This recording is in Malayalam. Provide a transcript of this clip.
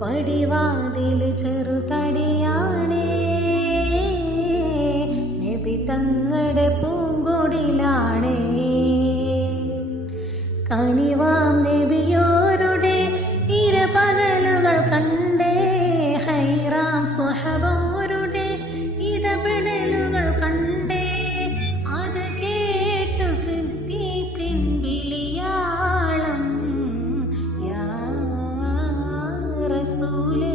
പടിവാതിൽ ചെറുതടിയാണേ, നബി തങ്ങളുടെ പൂങ്കൊടിലാണേ. കനിവാം നബിയോരുടെ ഇരപകലുകൾ കണ്ടേ, ഹൈറാം സ്വഹബോരുടെ ഇടപെടലുകൾ കണ്ടേ. അത് കേട്ടു സിദ്ദീഖിൻ വിളിയാളം, യാ റസൂലേ